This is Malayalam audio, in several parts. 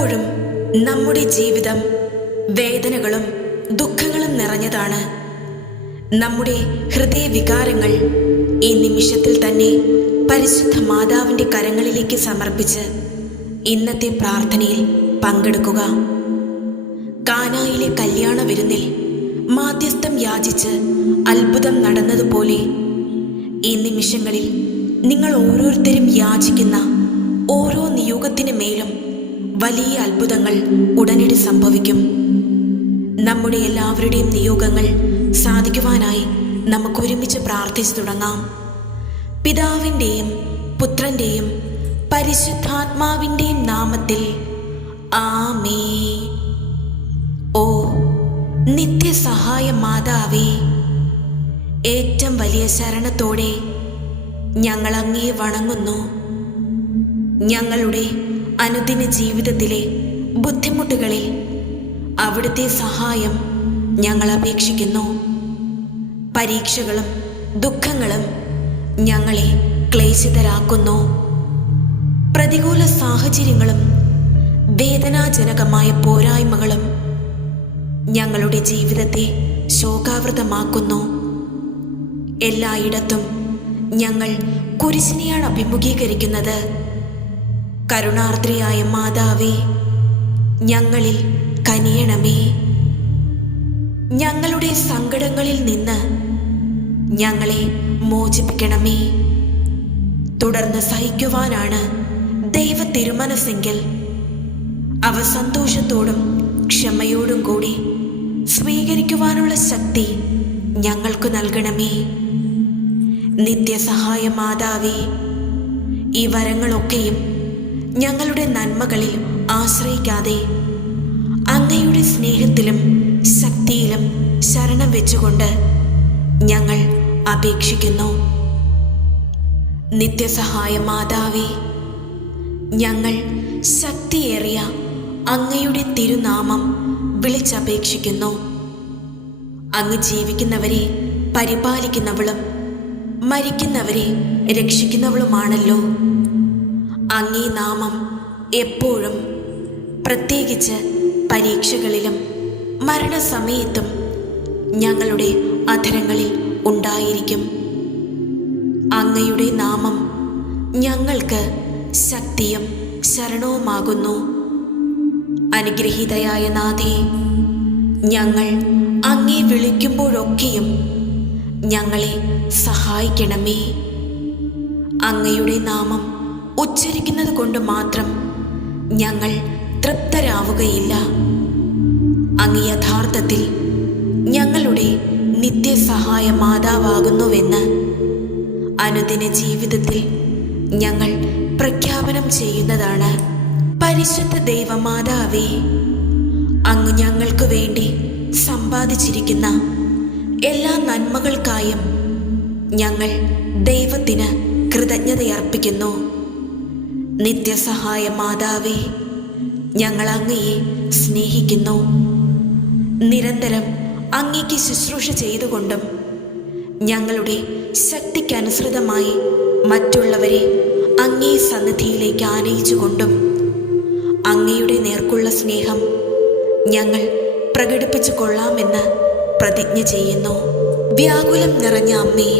പലപ്പോഴും നമ്മുടെ ജീവിതം വേദനകളും ദുഃഖങ്ങളും നിറഞ്ഞതാണ്. നമ്മുടെ ഹൃദയവികാരങ്ങൾ ഈ നിമിഷത്തിൽ തന്നെ പരിശുദ്ധ മാതാവിൻ്റെ കരങ്ങളിലേക്ക് സമർപ്പിച്ച് ഇന്നത്തെ പ്രാർത്ഥനയിൽ പങ്കെടുക്കുക. കാനായിലെ കല്യാണ വിരുന്നിൽ മാധ്യസ്ഥം യാചിച്ച് അത്ഭുതം നടന്നതുപോലെ ഈ നിമിഷങ്ങളിൽ നിങ്ങൾ ഓരോരുത്തരും യാചിക്കുന്ന ഓരോ നിയോഗത്തിന് മേലും വലിയ അത്ഭുതങ്ങൾ ഉടനടി സംഭവിക്കും. നമ്മുടെ എല്ലാവരുടെയും നിയോഗങ്ങൾ സാധിക്കുവാനായി നമുക്ക് ഒരുമിച്ച് പ്രാർത്ഥിച്ചു തുടങ്ങാം. പിതാവിൻ്റെയും പുത്രൻ്റെയും പരിശുദ്ധാത്മാവിൻ്റെയും നാമത്തിൽ ആമേൻ. ഓ നിത്യസഹായ മാതാവേ, ഏറ്റവും വലിയ ശരണത്തോടെ ഞങ്ങൾ അങ്ങേ വണങ്ങുന്നു. ഞങ്ങളുടെ അനുദിന ജീവിതത്തിലെ ബുദ്ധിമുട്ടുകളിൽ അവിടുത്തെ സഹായം ഞങ്ങൾ അപേക്ഷിക്കുന്നു. പരീക്ഷകളും ദുഃഖങ്ങളും ഞങ്ങളെ ക്ലേശിതരാക്കുന്നു. പ്രതികൂല സാഹചര്യങ്ങളും വേദനാജനകമായ പോരായ്മകളും ഞങ്ങളുടെ ജീവിതത്തെ ശോകാവൃതമാക്കുന്നു. എല്ലായിടത്തും ഞങ്ങൾ കുരിശിനെയാണ് അഭിമുഖീകരിക്കുന്നത്. കരുണാർദ്രയായ മാതാവേ, ഞങ്ങളിൽ കനിയണമേ. ഞങ്ങളുടെ സങ്കടങ്ങളിൽ നിന്ന് ഞങ്ങളെ മോചിപ്പിക്കണമേ. തുടർന്ന് സഹിക്കുവാനാണ് ദൈവ തിരുമനസ്സെങ്കിൽ അവ സന്തോഷത്തോടും ക്ഷമയോടും കൂടി സ്വീകരിക്കുവാനുള്ള ശക്തി ഞങ്ങൾക്ക് നൽകണമേ. നിത്യസഹായ മാതാവേ, ഈ വരങ്ങളൊക്കെയും ഞങ്ങളുടെ നന്മകളിൽ ആശ്രയിക്കാതെ അങ്ങയുടെ സ്നേഹത്തിലും ശക്തിയിലും ശരണം വെച്ചുകൊണ്ട് ഞങ്ങൾ അപേക്ഷിക്കുന്നു. നിത്യസഹായ മാതാവേ, ഞങ്ങൾ ശക്തിയേറിയ അങ്ങയുടെ തിരുനാമം വിളിച്ചപേക്ഷിക്കുന്നു. അങ്ങ് ജീവിക്കുന്നവരെ പരിപാലിക്കുന്നവളും മരിക്കുന്നവരെ രക്ഷിക്കുന്നവളുമാണല്ലോ. അങ്ങേ നാമം എപ്പോഴും, പ്രത്യേകിച്ച് പരീക്ഷകളിലും മരണസമയത്തും ഞങ്ങളുടെ അധരങ്ങളിൽ ഉണ്ടായിരിക്കും. അങ്ങയുടെ നാമം ഞങ്ങൾക്ക് ശക്തിയും ശരണവുമാകുന്നു. അനുഗ്രഹീതയായ നാഥേ, ഞങ്ങൾ അങ്ങേ വിളിക്കുമ്പോഴൊക്കെയും ഞങ്ങളെ സഹായിക്കണമേ. അങ്ങയുടെ നാമം ഉച്ചരിക്കുന്നത് കൊണ്ട് മാത്രം ഞങ്ങൾ തൃപ്തരാവുകയില്ല. അങ്ങ് യഥാർത്ഥത്തിൽ ഞങ്ങളുടെ നിത്യസഹായ മാതാവാകുന്നുവെന്ന് അനുദിന ജീവിതത്തിൽ ഞങ്ങൾ പ്രഖ്യാപനം ചെയ്യുന്നതാണ്. പരിശുദ്ധ ദൈവമാതാവേ, അങ്ങ് ഞങ്ങൾക്ക് വേണ്ടി സമ്പാദിച്ചിരിക്കുന്ന എല്ലാ നന്മകൾക്കായും ഞങ്ങൾ ദൈവത്തിന് കൃതജ്ഞതയർപ്പിക്കുന്നു. നിത്യസഹായ മാതാവേ, ഞങ്ങൾ അങ്ങയെ സ്നേഹിക്കുന്നു. നിരന്തരം അങ്ങയ്ക്ക് ശുശ്രൂഷ ചെയ്തുകൊണ്ടും ഞങ്ങളുടെ ശക്തിക്കനുസൃതമായി മറ്റുള്ളവരെ അങ്ങേ സന്നിധിയിലേക്ക് ആനയിച്ചുകൊണ്ടും അങ്ങയുടെ നേർക്കുള്ള സ്നേഹം ഞങ്ങൾ പ്രകടിപ്പിച്ചു കൊള്ളാമെന്ന് പ്രതിജ്ഞ ചെയ്യുന്നു. വ്യാകുലം നിറഞ്ഞ അമ്മേ,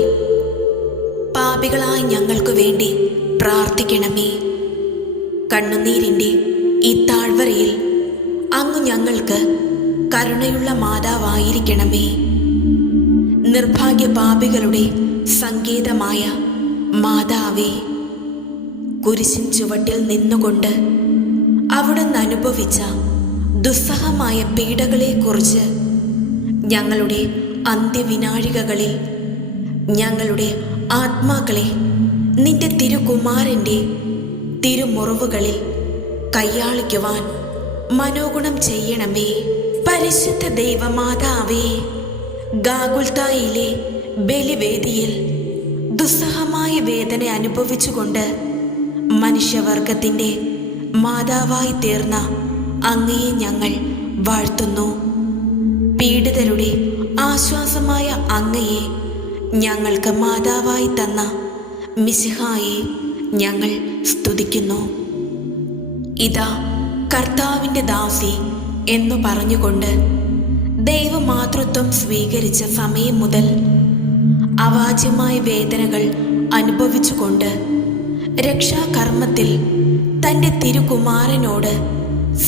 പാപികളായ ഞങ്ങൾക്ക് വേണ്ടി പ്രാർത്ഥിക്കണമേ. കണ്ണുനീരിൻ്റെ ഈ താഴ്വരയിൽ അങ്ങ് ഞങ്ങൾക്ക് കരുണയുള്ള മാതാവായിരിക്കണമേ. നിർഭാഗ്യ പാപികളുടെ സങ്കേതമായ മാതാവേ, കുരിശിൻ ചുവട്ടിൽ നിന്നുകൊണ്ട് അവിടുന്ന് അനുഭവിച്ച ദുസ്സഹമായ പീഡകളെക്കുറിച്ച് ഞങ്ങളുടെ അന്ത്യവിനാഴികകളിൽ ഞങ്ങളുടെ ആത്മാക്കളെ നിന്റെ തിരുകുമാരൻ്റെ തിരുമുറിവുകളിൽ കയ്യാളിക്കുവാൻ മനോഗുണം ചെയ്യണമേ. പരിശുദ്ധ ദൈവമാതാവേ, ഗാഗുൽത്തായിലെ ബലിവേദിയിൽ ദുസ്സഹമായ വേദന അനുഭവിച്ചുകൊണ്ട് മനുഷ്യവർഗത്തിൻ്റെ മാതാവായി തീർന്ന അങ്ങയെ ഞങ്ങൾ വാഴ്ത്തുന്നു. പീഡിതരുടെ ആശ്വാസമായ അങ്ങയെ ഞങ്ങൾക്ക് മാതാവായി തന്ന മിശിഹായെ ഞങ്ങൾ സ്തുതിക്കുന്നു. ഇതാ കർത്താവിൻ്റെ ദാസി എന്നു പറഞ്ഞുകൊണ്ട് ദൈവമാതൃത്വം സ്വീകരിച്ച സമയം മുതൽ അവാച്യമായ വേദനകൾ അനുഭവിച്ചുകൊണ്ട് രക്ഷാകർമ്മത്തിൽ തൻ്റെ തിരുകുമാരനോട്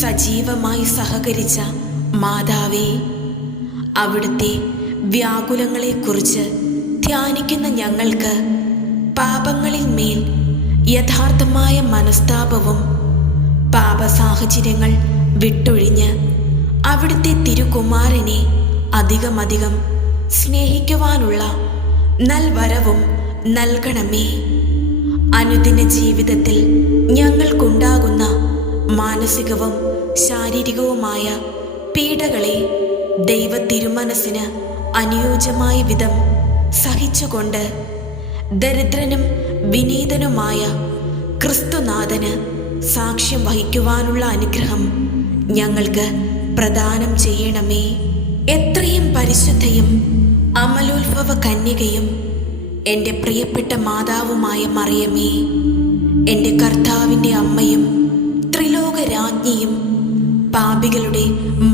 സജീവമായി സഹകരിച്ച മാതാവേ, അവിടുത്തെ വ്യാകുലങ്ങളെക്കുറിച്ച് ധ്യാനിക്കുന്ന ഞങ്ങൾക്ക് പാപങ്ങളിൽ മേൽ യഥാർത്ഥമായ മനസ്താപവും പാപസാഹചര്യങ്ങൾ വിട്ടൊഴിഞ്ഞ് അവിടുത്തെ തിരുകുമാരനെ അധികമധികം സ്നേഹിക്കുവാനുള്ള നൽവരവും നൽകണമേ. അനുദിന ജീവിതത്തിൽ ഞങ്ങൾക്കുണ്ടാകുന്ന മാനസികവും ശാരീരികവുമായ പീഡകളെ ദൈവ തിരുമനസ്സിന് അനുയോജ്യമായ വിധം സഹിച്ചുകൊണ്ട് ദരിദ്രനും വിനീതനുമായ ക്രിസ്തുനാഥന് സാക്ഷ്യം വഹിക്കുവാനുള്ള അനുഗ്രഹം ഞങ്ങൾക്ക് പ്രദാനം ചെയ്യണമേ. എത്രയും പരിശുദ്ധയും അമലോത്ഭവ കന്യകയും എൻ്റെ പ്രിയപ്പെട്ട മാതാവുമായ മറിയമേ, എൻ്റെ കർത്താവിൻ്റെ അമ്മയും ത്രിലോകരാജ്ഞിയും പാപികളുടെ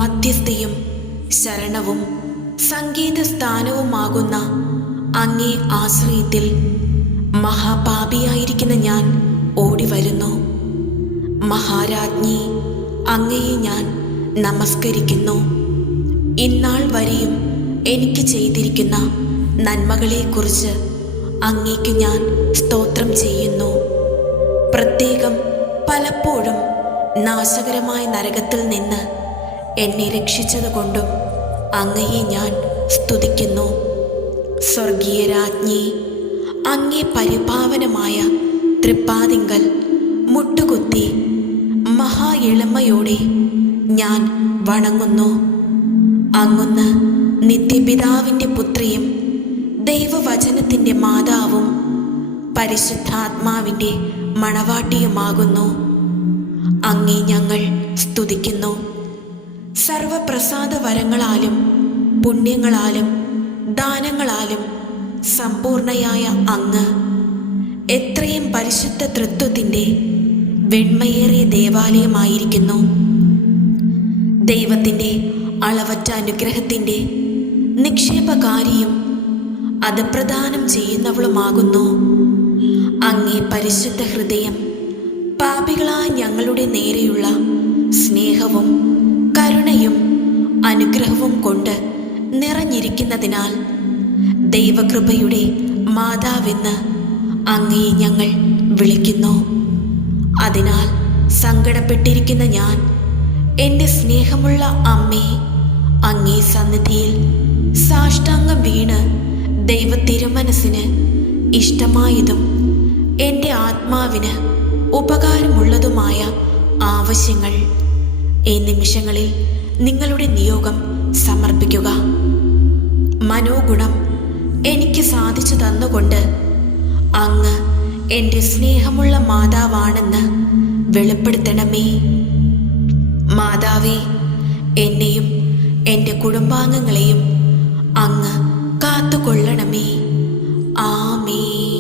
മധ്യസ്ഥയും ശരണവും സംഗീതസ്ഥാനവുമാകുന്ന അങ്ങേ ആശ്രയത്തിൽ മഹാപാപിയായിരിക്കുന്ന ഞാൻ ഓടിവരുന്നു. മഹാരാജ്ഞി, അങ്ങയെ ഞാൻ നമസ്കരിക്കുന്നു. ഇന്നാൾ വരെയും എനിക്ക് ചെയ്തിരിക്കുന്ന നന്മകളെക്കുറിച്ച് അങ്ങേക്കു ഞാൻ സ്തോത്രം ചെയ്യുന്നു. പ്രത്യേകം പലപ്പോഴും നാശകരമായ നരകത്തിൽ നിന്ന് എന്നെ രക്ഷിച്ചതുകൊണ്ടും അങ്ങയെ ഞാൻ സ്തുതിക്കുന്നു. സ്വർഗീയ രാജ്ഞി, അങ്ങേ പരിപാവനമായ തൃപ്പാദിങ്കൽ മുട്ടുകുത്തി മഹാ എളിമയോടെ ഞാൻ വണങ്ങുന്നു. അങ്ങൊന്ന് നിത്യപിതാവിൻ്റെ പുത്രിയും ദൈവവചനത്തിൻ്റെ മാതാവും പരിശുദ്ധാത്മാവിൻ്റെ മണവാട്ടിയുമാകുന്നു. അങ്ങേ ഞങ്ങൾ സ്തുതിക്കുന്നു. സർവപ്രസാദ വരങ്ങളാലും പുണ്യങ്ങളാലും ദാനങ്ങളാലും സമ്പൂർണയായ അങ്ങ് എത്രയും പരിശുദ്ധ തൃത്വത്തിൻ്റെ വെണ്മയേറിയ ദേവാലയമായിരിക്കുന്നു. ദൈവത്തിൻ്റെ അളവറ്റ അനുഗ്രഹത്തിൻ്റെ നിക്ഷേപകാരിയും അത് പ്രദാനം ചെയ്യുന്നവളുമാകുന്നു. അങ്ങേ പരിശുദ്ധ ഹൃദയം പാപികളായ ഞങ്ങളുടെ നേരെയുള്ള സ്നേഹവും കരുണയും അനുഗ്രഹവും കൊണ്ട് നിറഞ്ഞിരിക്കുന്നതിനാൽ ദൈവകൃപയുടെ മാതാവെന്ന് അങ്ങയെ ഞങ്ങൾ വിളിക്കുന്നു. അതിനാൽ സങ്കടപ്പെട്ടിരിക്കുന്ന ഞാൻ എൻ്റെ സ്നേഹമുള്ള അമ്മേ, അങ്ങേ സന്നിധിയിൽ സാഷ്ടാംഗം വീണ് ദൈവ തിരുമനസ്സിന് ഇഷ്ടമായതും എൻ്റെ ആത്മാവിന് ഉപകാരമുള്ളതുമായ ആവശ്യങ്ങൾ ഈ നിമിഷങ്ങളിൽ നിങ്ങളുടെ നിയോഗം സമർപ്പിക്കുക. മനോഗുണം എനിക്ക് സാധിച്ചു തന്നുകൊണ്ട് അങ്ങ് എൻ്റെ സ്നേഹമുള്ള മാതാവാണെന്ന് വെളിപ്പെടുത്തണമേ. മാതാവേ, എന്നെയും എൻ്റെ കുടുംബാംഗങ്ങളെയും അങ്ങ് കാത്തുകൊള്ളണമേ. ആമേൻ.